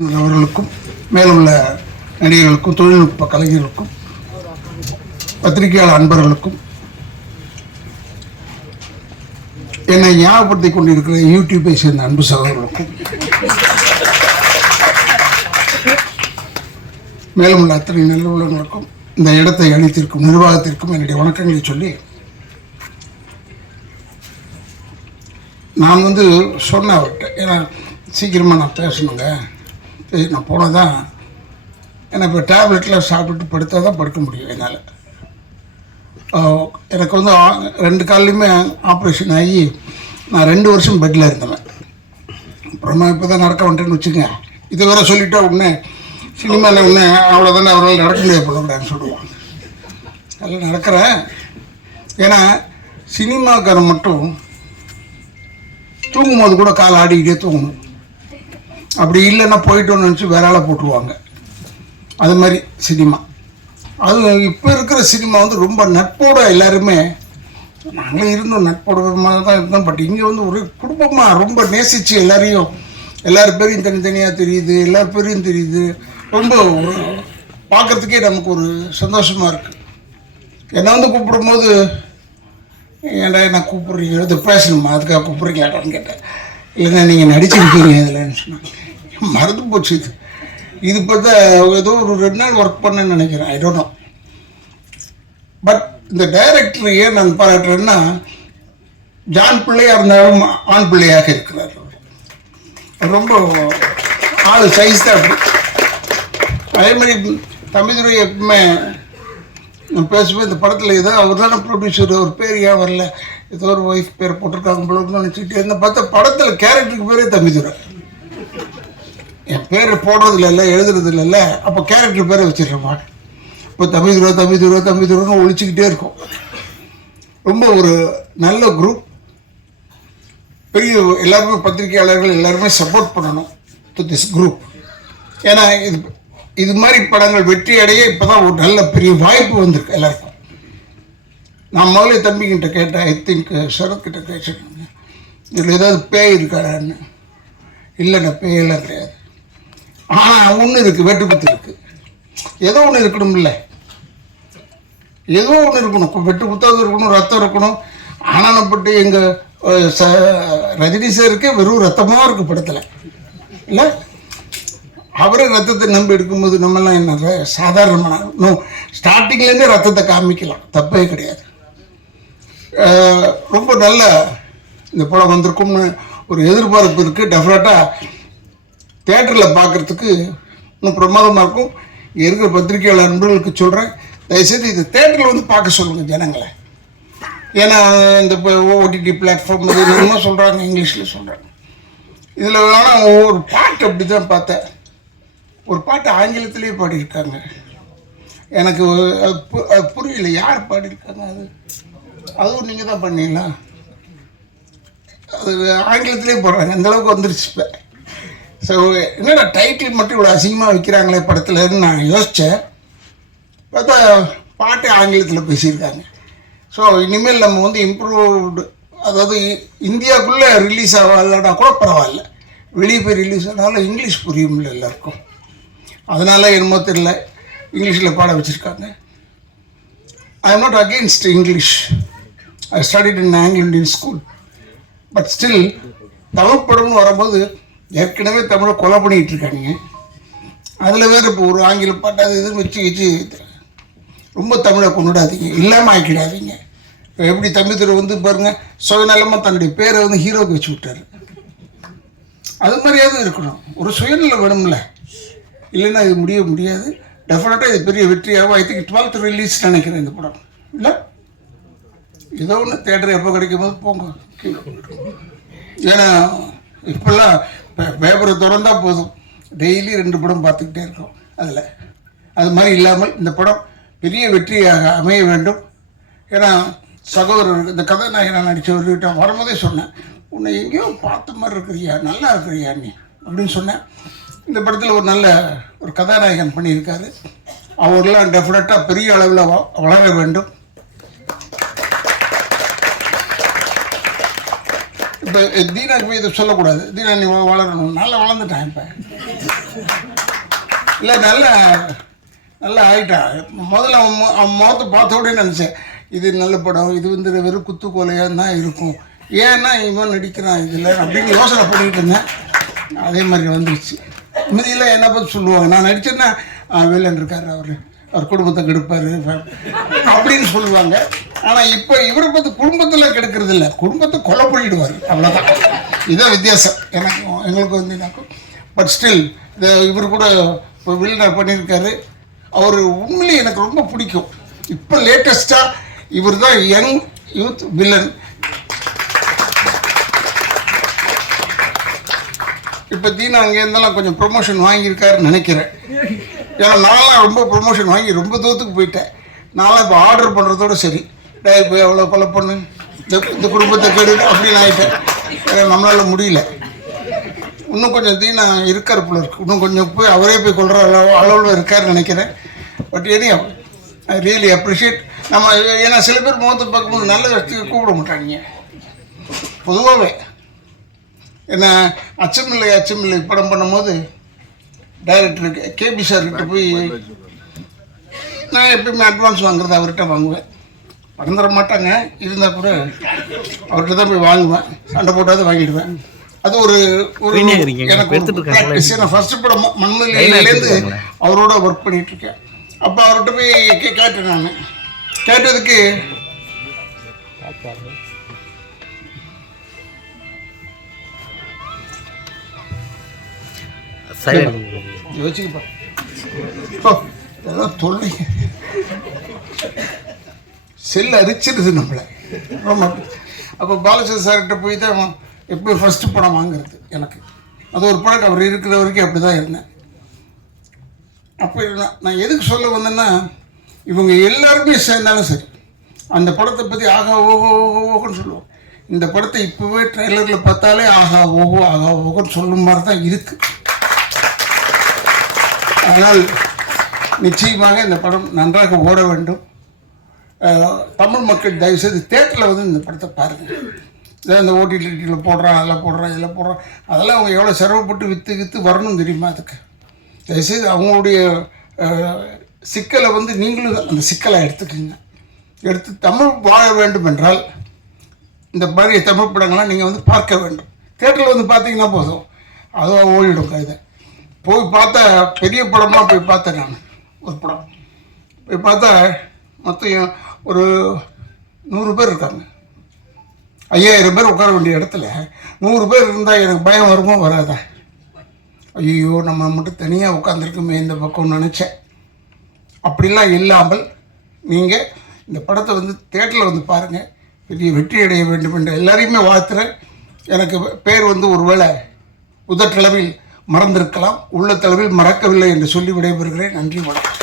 அவர்களுக்கும் மேலுள்ள நடிகர்களுக்கும் தொழில்நுட்ப கலைஞர்களுக்கும் பத்திரிகையாளர் அன்பர்களுக்கும் என்னை ஞாபகப்படுத்திக் கொண்டிருக்கிற யூடியூப்பை சேர்ந்த அன்பு சகோதரர்களுக்கும் மேலும் உள்ள அத்தனை நல்லுள்ளவர்களுக்கும் இந்த இடத்தை அளித்திருக்கும் நிர்வாகத்திற்கும் என்னுடைய வணக்கங்களை சொல்லி நான் வந்து சொன்ன அவர்கிட்ட ஏன்னா சீக்கிரமாக நான் பேசணுங்க. சரி நான் போனால் தான் எனக்கு இப்போ டேப்லெட்டில் சாப்பிட்டு படுத்தால் தான் படுக்க முடியும் என்னால். எனக்கு வந்து ரெண்டு கால்லையுமே ஆப்ரேஷன் ஆகி நான் ரெண்டு வருஷம் பெட்டில் இருந்தேன் அப்புறமா இப்போ தான் நடக்க வந்துட்டேன்னு வச்சுக்கோங்க. இது வேற சொல்லிட்டா உடனே சினிமாவில் உடனே அவ்வளோதானே அவரால் நடக்க முடியாது போலக்கூடாதுன்னு சொல்லுவாங்க அதில் நடக்கிறேன் ஏன்னா சினிமாக்காரன் மட்டும் தூங்கும்போது கூட கால் ஆடிக்கிட்டே தூங்கணும். அப்படி இல்லைன்னா போயிட்டோன்னு நினச்சி வேற ஆளை போட்டுருவாங்க. அது மாதிரி சினிமா. அது இப்போ இருக்கிற சினிமா வந்து ரொம்ப நட்போட எல்லாருமே நாங்களும் இருந்தோம் நட்போட மாதிரி தான் இருந்தோம். பட் இங்கே வந்து ஒரு குடும்பமாக ரொம்ப நேசித்து எல்லாரையும் எல்லார் பேரையும் தனித்தனியாக தெரியுது எல்லார் பேரையும் தெரியுது. ரொம்ப ஒரு பார்க்கறதுக்கே நமக்கு ஒரு சந்தோஷமாக இருக்குது என்னை வந்து கூப்பிடும்போது ஏன்டா என்ன கூப்பிட்றீங்க? இது பேசணுமா? அதுக்காக கூப்பிட்றீங்களாடான்னு கேட்டேன். இல்லைன்னா நீங்கள் நடிச்சிருக்கீங்க இதுலன்னு சொன்னாங்க மறந்து போச்சு இது. இது பார்த்தா ஏதோ ஒரு ரெண்டு நாள் ஒர்க் பண்ணேன்னு நினைக்கிறேன். ஐ டோன்ட் நோ பட் இந்த டைரக்டர் ஏன் நான் பாராட்டுறேன்னா ஜான் பிள்ளையாக இருந்தாலும் ஆண் பிள்ளையாக இருக்கிறார் அவர். ரொம்ப ஆள் சைஸ் தான் அதே மாதிரி தம்பிதுரை எப்பவுமே நான் பேசுவேன் இந்த படத்தில் ஏதோ அவர் தானே ப்ரொடியூசர் அவர் பேர் ஏன் வரல? ஏதோ ஒரு ஒய்ஃப் பேர் போட்டிருக்காங்க போல இருக்குன்னு நினச்சிட்டு இருந்தேன். பார்த்தா படத்தில் கேரக்டருக்கு பேரே தம்பிதுரை என் பேர் போடுறது இல்லைல்ல எழுதுறது இல்லைல்ல அப்போ கேரக்டர் பேரை வச்சிடுறேன் இப்போ தம்பி துருவா தம்பி துருவா தம்பி துருவான்னு ஒழிச்சிக்கிட்டே இருக்கும். ரொம்ப ஒரு நல்ல குரூப் பெரிய எல்லாருமே பத்திரிகையாளர்கள் எல்லாருமே சப்போர்ட் பண்ணணும் டு திஸ் குரூப் ஏன்னா இது இது மாதிரி படங்கள் வெற்றி அடைய இப்போ தான் ஒரு நல்ல பெரிய வாய்ப்பு வந்திருக்கு எல்லாருக்கும். நான் முதல்ல தம்பிக்கிட்ட கேட்டேன் ஐ திங்க் uh, சரத்கிட்ட கேட்டேன் இதில் ஏதாவது பேய் இருக்காடான்னு. இல்லைண்ணா பேயெல்லாம் கிடையாது. ஆனால் ஒன்று இருக்குது வெட்டுக்குத்து இருக்குது ஏதோ ஒன்று இருக்கணும்ல. ஏதோ ஒன்று இருக்கணும். வெட்டு குத்தாவது இருக்கணும் ரத்தம் இருக்கணும். ஆனானப்பட்டு எங்கள் ச ரஜினி சாருக்கு வெறும் ரத்தமாக இருக்குது படத்தில். இல்லை? அவரே ரத்தத்தை நம்பி எடுக்கும்போது நம்மலாம் என்ன சாதாரணமான நோ ஸ்டார்டிங்லேருந்தே ரத்தத்தை காமிக்கலாம். தப்பே கிடையாது. ரொம்ப நல்ல இந்த படம் வந்திருக்கும்னு ஒரு எதிர்பார்ப்பு இருக்குது டெஃபினட்டாக தேட்டரில் பார்க்குறதுக்கு இன்னும் பிரமாதமாக இருக்கும். இங்கே இருக்கிற பத்திரிகையாளர் நண்பர்களுக்கு சொல்கிறேன் தயவுசெய்து இது தேட்டரில் வந்து பார்க்க சொல்லுங்கள் ஜனங்களை. ஏன்னா இந்த இப்போ ஓடிடி பிளாட்ஃபார்ம் இது என்னமோ சொல்கிறாங்க இங்கிலீஷில் சொல்கிறாங்க இதில் வேணால் ஒவ்வொரு பாட்டு அப்படி தான் பார்த்தேன். ஒரு பாட்டு ஆங்கிலத்திலேயே பாடியிருக்காங்க. எனக்கு அது புரியல யார் பாடியிருக்காங்க அது? அதுவும் நீங்கள் தான் பண்ணீங்களா? அது ஆங்கிலத்திலே போடுறாங்க. அந்த அளவுக்கு வந்துருச்சு இப்போ. ஸோ என்னடா டைட்டில் மட்டும் இவ்வளோ அசிங்கமாக வைக்கிறாங்களே படத்துலன்னு நான் யோசித்தேன் பார்த்தா பாட்டு ஆங்கிலத்தில் பேசியிருக்காங்க. ஸோ இனிமேல் நம்ம வந்து இம்ப்ரூவ்டு அதாவது இந்தியாவுக்குள்ளே ரிலீஸ் ஆகலன்னா கூட பரவாயில்ல. வெளியே போய் ரிலீஸ் ஆனாலும் இங்கிலீஷ் புரியும்ல எல்லாருக்கும். அதனால் என்னமோ தெரியல. இங்கிலீஷில் பாட வச்சுருக்காங்க. I am not against English I studied in Anglo Indian school but still Tamil படம்னு வரும்போது ஏற்கனவே தமிழை கொலை பண்ணிகிட்டு இருக்காங்க அதில் வேறு இப்போ ஒரு ஆங்கில பாட்டு அது இதுன்னு வச்சு வச்சு ரொம்ப தமிழை கொண்டுடாதீங்க இல்லாமல் ஆக்கிடாதீங்க. இப்போ எப்படி தம்பி திரு வந்து பாருங்கள் சுயநலமாக தன்னுடைய பேரை வந்து ஹீரோக்கு வச்சு விட்டாரு. அது மாதிரியாவது இருக்கணும். ஒரு சுயநலம் வேணும்ல. இல்லைன்னா இது முடிய முடியாது. டெஃபினட்டாக இது பெரிய வெற்றியாகவும் ஐ திங்க் டுவெல்த் ரிலீஸ் நினைக்கிறேன் இந்த படம். இல்லை? ஏதோ ஒன்று தேட்டர் எப்போ கிடைக்கும் போது போங்க ஏன்னா இப்போல்லாம் பே- பேப்பரை திறந்தால் போதும். டெய்லி ரெண்டு படம் பார்த்துக்கிட்டே இருக்கோம். அதில். அது மாதிரி இல்லாமல் இந்த படம் பெரிய வெற்றியாக அமைய வேண்டும். ஏன்னா சகோதரர் இந்த கதாநாயகனை நடித்தவர்கிட்ட வரும்போதே சொன்னேன் உன்னை எங்கேயோ பார்த்த மாதிரி இருக்கிறியா? நல்லா இருக்கிறியா நீ? அப்படின்னு சொன்னேன். இந்த படத்தில் ஒரு நல்ல ஒரு கதாநாயகன் பண்ணியிருக்காரு. அவரெல்லாம் டெஃபினட்டாக பெரிய அளவில் வ- வளர வேண்டும். இப்போ தீனாக்கு போய் இதை சொல்லக்கூடாது. தீனா நீ வளரணும். நல்லா வளர்ந்துட்டான் இப்போ. இல்லை நல்ல நல்லா ஆயிட்டான் முதல்ல அவன் அவன் முகத்தை பார்த்த உடனே நினச்சேன் இது நல்ல படம் இது வந்து வெறும் குத்து கொலையாக தான் இருக்கும். ஏன்னா இவன் நடிக்கிறான் இதில் அப்படின்னு யோசனை பண்ணிட்டு இருந்தேன். அதே மாதிரி வந்துருச்சு. மீதியில் என்ன பற்றி சொல்லுவாங்க? நான் நடிச்சேன்னா வேலன் இருக்கார் அவர். அவர் குடும்பத்தை கெடுப்பார் அப்படின்னு சொல்லுவாங்க. ஆனால் இப்போ இவரை பற்றி குடும்பத்தில் கெடுக்கிறது இல்லை. குடும்பத்தை கொலை பண்ணிடுவார். அவ்வளவுதான். இதான் வித்தியாசம். எனக்கு எங்களுக்கு வந்து பட் ஸ்டில் இவர் கூட இப்போ வில்லனர் பண்ணியிருக்காரு. அவர் உண்மையிலே எனக்கு ரொம்ப பிடிக்கும். இப்போ லேட்டஸ்ட்டாக இவர் தான் யங் யூத் வில்லன். இப்போ தீனா அங்கே இருந்தாலும் கொஞ்சம் ப்ரொமோஷன் வாங்கியிருக்காருன்னு நினைக்கிறேன். ஏன்னா நான்லாம் ரொம்ப ப்ரொமோஷன் வாங்கி ரொம்ப தூரத்துக்கு போயிட்டேன். நான்லாம் இப்போ ஆர்டர் பண்ணுறதோட சரி. டேய் போய் எவ்வளோ கொலை பண்ணு. இந்த இந்த குடும்பத்தை கெடு. அப்படின்னு ஆகிட்டேன் நம்மளால் முடியல. இன்னும் கொஞ்சம் தீ நான் இருக்கார் போல இருக்கு. இன்னும் கொஞ்சம் போய் அவரே போய் கொள்கிற அளவு அளவில் இருக்காருன்னு நினைக்கிறேன். But anyhow I really appreciate நம்ம ஏன்னா சில பேர் முகத்தை பார்க்கும்போது நல்ல விஷயத்துக்கு கூப்பிட மாட்டாங்க பொதுவாகவே என்ன அச்சமில்லை அச்சமில்லை படம் பண்ணும்போது டைரக்டருக்கு கேபி சார்கிட்ட போய் நான் எப்பயுமே அட்வான்ஸ் வாங்குறது அவர்கிட்ட வாங்குவேன். தர மாட்டாங்க இருந்தால் கூட அவர்கிட்ட தான் போய் வாங்குவேன். சண்டை போட்டாவது வாங்கிடுவேன். அது ஒரு ஒரு. எனக்கு. நான் ஃபர்ஸ்ட் படம் எடுத்துட்டு அவரோட ஒர்க் பண்ணிட்டு இருக்கேன். அப்போ அவர்கிட்ட போய் கே- கேட்டேன் நான். கேட்டதுக்கு யோசிக்கப்பா இதெல்லாம் தொல்லை. செல் அரிச்சிருது நம்மளை. ரொம்ப அப்போ பாலச்சந்திர சார்கிட்ட போய் தான் எப்போ ஃபஸ்ட்டு படம் வாங்குறது எனக்கு. அது ஒரு படம் அவர் இருக்கிற வரைக்கும் அப்படி தான் இருந்தேன். அப்போ நான் நான் எதுக்கு சொல்ல வந்தேன்னா இவங்க எல்லாருமே சேர்ந்தாலும் சரி அந்த படத்தை பற்றி ஆகா ஓஹோ ஓஹோ ஓஹோன்னு சொல்லுவோம். இந்த படத்தை இப்போவே ட்ரெய்லரில் பார்த்தாலே ஆகா ஓஹோ ஆகா ஓஹோன்னு சொல்லும் மாதிரி தான் இருக்குது ஆனால் நிச்சயமாக இந்த படம் நன்றாக ஓட வேண்டும். தமிழ் மக்கள் தயவுசெய்து தேட்டரில் வந்து இந்த படத்தை பாருங்கள் இதை இந்த ஓடிடியில் போடுறான் அதில் போடுறான் இதில் போடுறான். அதெல்லாம் அவங்க எவ்வளோ சிரமப்பட்டு விற்று விற்று வரணும் தெரியுமா அதுக்கு? தயவுசெய்து அவங்களுடைய சிக்கலை வந்து நீங்களும் அந்த சிக்கலை எடுத்துக்கோங்க. எடுத்து தமிழ் வாழ வேண்டும் என்றால் இந்த மாதிரி தமிழ் படங்கள்லாம் நீங்கள் வந்து பார்க்க வேண்டும். தேட்டரில் வந்து பார்த்தீங்கன்னா போதும். அதுவாக ஓடிடும் கதை போய் பார்த்தா பெரிய படமாக போய் பார்த்தேன் நான் ஒரு படம். போய் பார்த்தா மொத்தம் ஒரு நூறு பேர் இருக்காங்க. ஐயாயிரம் பேர் உட்கார வேண்டிய இடத்துல நூறு பேர் இருந்தால் எனக்கு பயம் வருமோ வராதா? ஐயோ நம்ம மட்டும் தனியாக உட்காந்துருக்குமே இந்த பக்கம்னு நினச்சேன். அப்படிலாம் இல்லாமல் நீங்கள் இந்த படத்தை வந்து தேட்டரில் வந்து பாருங்கள் பெரிய வெற்றி அடைய வேண்டும் என்று எல்லாரையுமே வாழ்த்துறேன். எனக்கு பேர் வந்து ஒருவேளை உதட்டளவில் மறந்திருக்கலாம் உள்ளத்தளவில் மறக்கவில்லை என்று சொல்லி விடைபெறுகிறேன். நன்றி வணக்கம்.